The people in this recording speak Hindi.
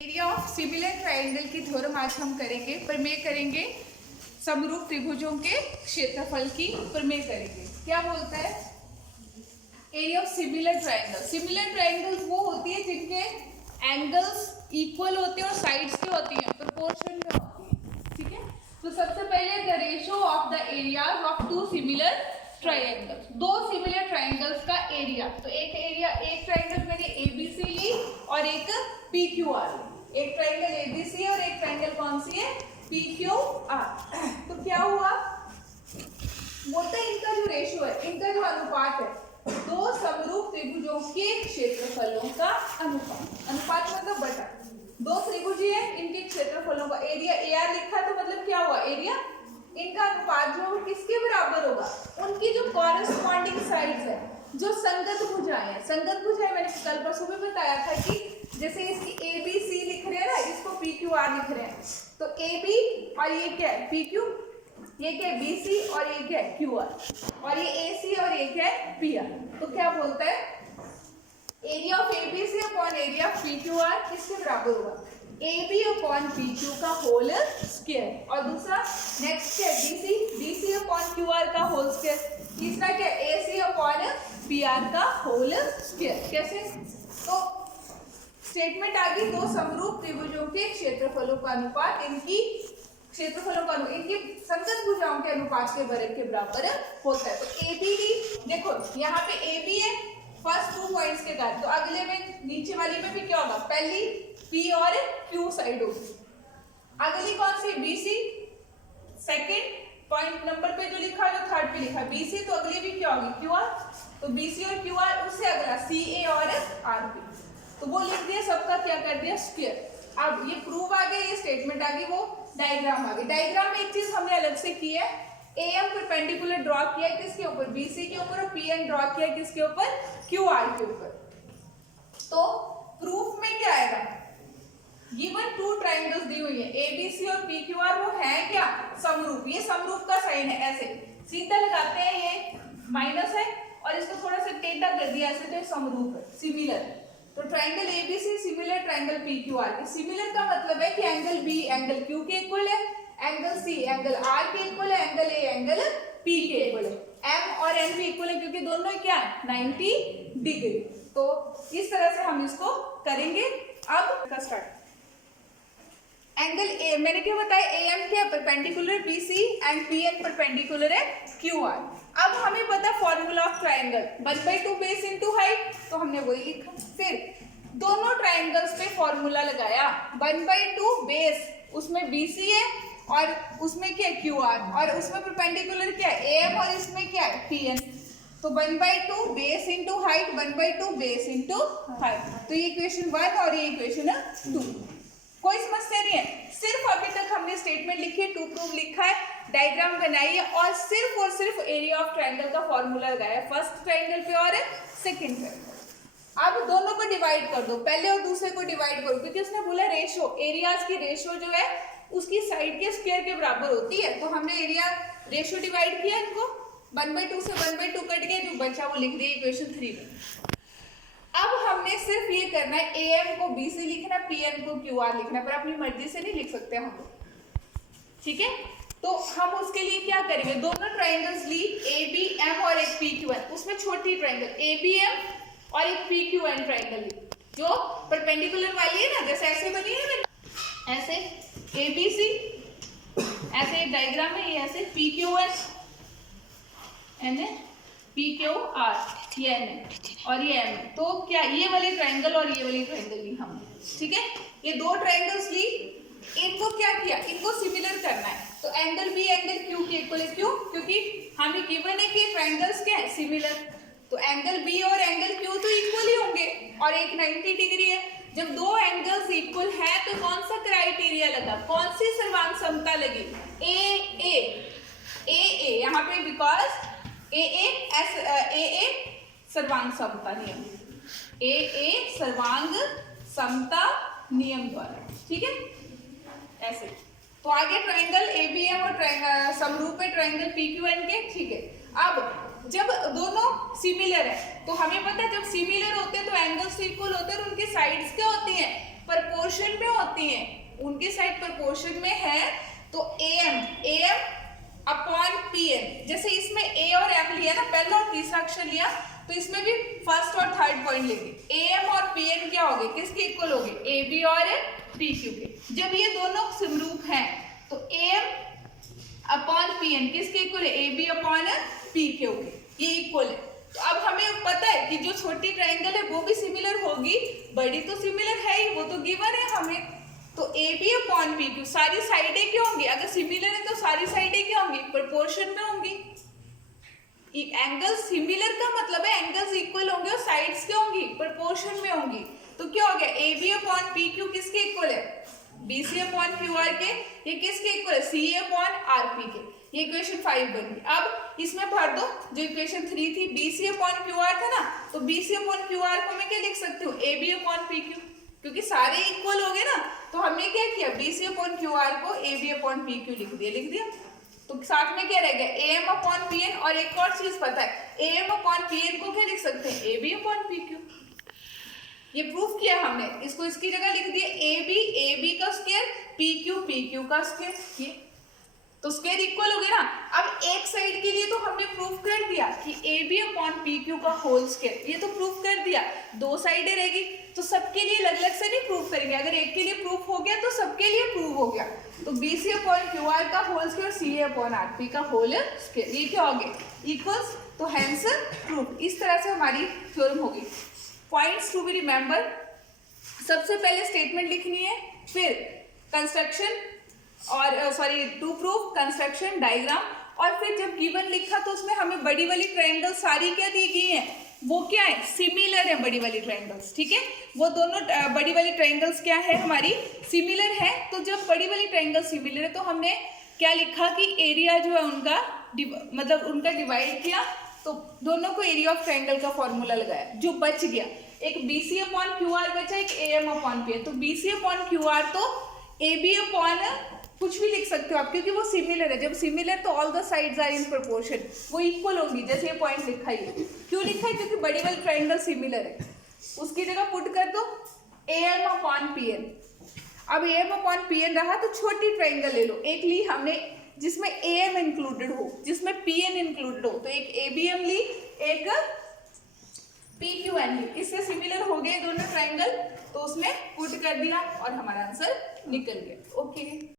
एरिया ऑफ सिमिलर ट्रायंगल की थ्योरम आज हम करेंगे। प्रमेय करेंगे समरूप त्रिभुजों के क्षेत्रफल की प्रमेय करेंगे। क्या बोलता है area of similar triangle? Similar triangles वो होती है जिनके एंगल्स इक्वल होते हैं और साइड्स क्या होती हैं, प्रोपोर्शन में होती है। ठीक है, तो सबसे पहले the ratio of the areas of two similar triangles, दो सिमिलर ट्रायंगल्स का एरिया। तो एक ट्रायंगल मैंने एबीसी ली और एक पीक्यूआर, एक ट्रायंगल एबीसी और एक ट्रायंगल कौन सी है, पीक्यूआर। तो क्या हुआ, बोलते हैं इनका जो रेशियो है, इनका जो अनुपात है, दो समरूप त्रिभुजों के क्षेत्रफलों का अनुपात। अनुपात मतलब बटा, दो त्रिभुज है, इनके क्षेत्रफलों का एरिया एआर लिखा तो मतलब क्या हुआ, एरिया। इनका अनुपात जो किसके बराबर होगा, उनकी जो कॉरेस्पॉन्डिंग साइड्स है, जो संगत भुजाएं हैं। संगत भुजाएं मैंने कल परसों में बताया था कि जैसे इसकी ए बी सी लिख रहे हैं ना, इसको पी क्यू आर लिख रहे हैं, तो ए बी और ये क्या है पी क्यू, ये क्या है बी सी और ये क्या है क्यू आर, और ये ए सी और ये क्या है पी आर। तो क्या बोलता है area of A B C upon area of P Q R किसके बराबर होगा, A B upon P Q का होल स्क्वायर। और दूसरा नेक्स्ट क्या है B C upon Q R का होल स्क्वायर। तीसरा क्या है A C upon P R का होल स्क्वायर। कैसे, तो स्टेटमेंट आ गई, दो समरूप त्रिभुजों के क्षेत्रफलों का अनुपात इनकी क्षेत्रफलों का इनकी संगत भुजाओं के अनुपात के वर्ग के बराबर होता है। तो ए बी देखो यहाँ पे ए बी है फर्स्ट 2 पॉइंट्स के कारण, तो अगले में नीचे वाली में भी क्या होगा, पहली पी और क्यू साइड होगी, अगली कौन सी B C, second point number पे जो लिखा है, जो थर्ड पे लिखा है बी सी, तो अगली भी क्या होगी क्यू आर। तो बी सी और क्यू आर, उससे अगला सी ए और आर पी, तो वो लिख दिया, सबका क्या कर दिया स्क्वायर। अब ये प्रूव आ गया, ये स्टेटमेंट आ गई, वो डायग्राम आ गई। डायग्राम में एक चीज हमने अलग से की है, एम परपेंडिकुलर ड्रॉ किया है किसके ऊपर, बीसी के ऊपर, और पीएन ड्रॉ किया है किसके ऊपर, क्यूआर के ऊपर। तो प्रूफ में क्या आएगा, गिवन टू ट्रायंगल्स दी हुई है एबीसी और पीक्यूआर, वो है क्या समरूप। ये समरूप का साइन है, ऐसे सीधा लगाते हैं, ये माइनस है और इसको थोड़ा सा टेढ़ा कर दिया ऐसे, तो ये समरूप है, सिमिलर। तो triangle ABC similar triangle PQR के। सिमिलर का मतलब है कि एंगल बी एंगल क्यू के इक्वल है, एंगल सी एंगल आर के इक्वल है, एंगल ए एंगल पी के इक्वल है, एम और एन भी इक्वल है क्योंकि दोनों क्या है 90 डिग्री। तो इस तरह से हम इसको करेंगे। अब का स्टार्ट, एंगल ए मैंने क्या बताया, ए एम क्या perpendicular B C and P N perpendicular है क्यू आर। अब हमें पता formula of triangle 1/2 base into height, तो हमने वही लिखा। फिर दोनों ट्रायंगल्स पे फॉर्मूला लगाया, 1/2 बेस, उसमें बी सी है और उसमें क्या है क्यू आर, और उसमें परपेंडिकुलर क्या है ए एम और इसमें क्या है पी एन। तो 1/2 base into height, 1/2 base into height. तो ये इक्वेशन 1 और ये इक्वेशन 2। कोई समस्या नहीं है, सिर्फ अभी तक हमने स्टेटमेंट लिखी है, टू प्रूव लिखा है, डायग्राम बनाई है और सिर्फ एरिया ऑफ ट्रायंगल का फॉर्मूला लगाया, फर्स्ट ट्रायंगल पे और सेकंड ट्रायंगल। अब दोनों को डिवाइड कर दो, पहले और दूसरे को डिवाइड करो, क्योंकि उसने बोला रेशियो, एरियाज की रेशियो जो है उसकी साइड के स्क्वायर के बराबर होती है। तो हमने एरिया रेशियो डिवाइड किया, इनको 1/2 से 1/2 कट गया, जो बचा वो लिख दिया इक्वेशन 3 में। अब हमने सिर्फ ये करना है, ए एम को बी सी लिखना, पी एन को क्यू आर लिखना, पर अपनी मर्जी से नहीं लिख सकते हम लोग, ठीक है। तो हम उसके लिए क्या करेंगे, दोनों ट्रायंगल्स ली, ए बी एम और एक पी क्यू एन, उसमें छोटी ट्रायंगल ए बी एम और एक पी क्यू एन ट्रायंगल ली, जो परपेंडिकुलर वाली है ना, जैसे ऐसे बनी है ना, ऐसे ए बी सी, ऐसे एक डायग्राम है, ये ऐसे P Q N P Q R, ये एन है और ये एम है। तो क्या ये वाली ट्रायंगल और ये वाली ट्रायंगल ली हमने, ठीक है। ये दो ट्रायंगल्स ली, इनको क्या किया, इनको सिमिलर करना है। तो एंगल बी एंगल क्यू के इक्वल है, क्यों, क्योंकि हमें गिवन है कि ट्रायंगल्स क्या है सिमिलर, तो एंगल बी और एंगल क्यू तो इक्वल ही होंगे और एक 90 डिग्री है। जब दो एंगल्स इक्वल है तो कौन सा क्राइटेरिया लगा, कौन सी सर्वांग समता लगी, ए यहाँ पे, बिकॉज ए सर्वांग समता नियम, ए सर्वांग समता नियम द्वारा, ठीक है ऐसे। तो आगे ट्रायंगल ए बी एम और समरूप है ट्रायंगल पी क्यू एन के, ठीक है। अब जब दोनों सिमिलर है, तो हमें पता है जब सिमिलर होते हैं तो एंगल्स इक्वल होते हैं और उनकी साइड्स क्या होती हैं, प्रोपोर्शन में होती हैं उनकी साइड प्रोपोर्शन में है तो AM अपॉन PN, जैसे इसमें A और M लिया ना, पहला और तीसरा अक्षर लिया, तो इसमें भी फर्स्ट और थर्ड पॉइंट लेंगे। AM और PN क्या हो गए, किसके इक्वल हो गए, AB और PQ के। जब ये दोनों समरूप हैं तो AM अपॉन PN किसके इक्वल है, AB अपॉन PQ के, ये इक्वल है। तो अब हमें पता है कि जो छोटी ट्रायंगल है वो भी सिमिलर होगी, बड़ी तो सिमिलर है ही, वो तो गिवन है हमें। तो AB अपॉन PQ, सारी साइडें क्या होंगी, अगर सिमिलर है तो सारी साइडें क्या होंगी, प्रोपोर्शन में होंगी। एंगल सिमिलर का मतलब है एंगल्स इक्वल होंगे और साइड्स क्या होंगी, प्रोपोर्शन में होंगी। तो क्या हो गया, AB अपॉन PQ किसके इक्वल है, BC अपॉन QR के, ये किसके इक्वल है, CA अपॉन RP के। ये इक्वेशन 5 बन गई। अब इसमें भर दो जो इक्वेशन 3 थी, BC अपॉन QR था ना, तो BC अपॉन QR को मैं क्या लिख सकती हूँ, AB अपॉन PQ, क्योंकि सारे इक्वल हो गए ना, तो हमने क्या किया, BC अपॉन QR को AB अपॉन PQ लिख दिया। तो साथ में क्या रह गया, AM अपॉन PN, और एक और चीज पता है, AM अपॉन PN को क्या लिख सकते हैं, AB अपॉन PQ। ये प्रूफ किया हमने, इसको इसकी जगह लिख दिया AB का स्क्वायर, PQ का स्क्वायर, ये तो स्क्वायर इक्वल हो गया ना। अब एक साइड के लिए तो हमने प्रूफ कर दिया कि AB अपॉन PQ का होल स्क्वायर, ये तो प्रूफ कर दिया, दो साइडें रहेगी, तो सबके लिए अलग अलग से नहीं प्रूफ करेंगे। अगर एक के लिए प्रूफ हो गया तो सबके लिए प्रूफ हो गया। तो BC अपॉन QR का whole square, CA upon RP का होल स्क्वायर, ये क्या हो गया, इक्वल्स, तो हेंस प्रूफ। इस तरह से हमारी थ्योरम होगी। पॉइंट्स टू बी रिमेंबर, सबसे पहले स्टेटमेंट लिखनी है, फिर कंस्ट्रक्शन और टू प्रूफ कंस्ट्रक्शन डायग्राम, और फिर जब गिवन लिखा तो उसमें हमें बड़ी वाली ट्रायंगल सारी क्या दी गई हैं, वो क्या है, सिमिलर है बड़ी वाली ट्रायंगल्स, ठीक है। वो दोनों बड़ी वाली ट्रायंगल्स क्या है हमारी, सिमिलर है। तो जब बड़ी वाली ट्रायंगल सिमिलर है तो हमने क्या लिखा कि एरिया जो है उनका मतलब उनका डिवाइड किया, तो दोनों को एरिया ऑफ ट्रायंगल का फॉर्मूला लगाया, जो बच गया, एक BC अपॉन QR बचा, एक AM अपॉन PN। तो BC अपॉन QR तो AB अपॉन कुछ भी लिख सकते हो आप, क्योंकि वो सिमिलर है। जब सिमिलर तो all the sides are in proportion, वो इक्वल होंगी, जैसे ये पॉइंट लिखा है। क्यों लिखा है, क्योंकि बड़ी वाली ट्रायंगल सिमिलर है। उसकी जगह पुट कर दो AM अपॉन PN। अब AM अपॉन PN रहा तो छोटी ट्रायंगल ले लो, एक ली हमने जिसमें AM इंक्लूडेड हो, जिसमें PN इंक्लूडेड हो, तो एक ABM ली, एक PQN ली। इससे सिमिलर हो गए दोनों ट्रायंगल, तो उसमें पुट कर दिया और हमारा आंसर निकल गया। ओके।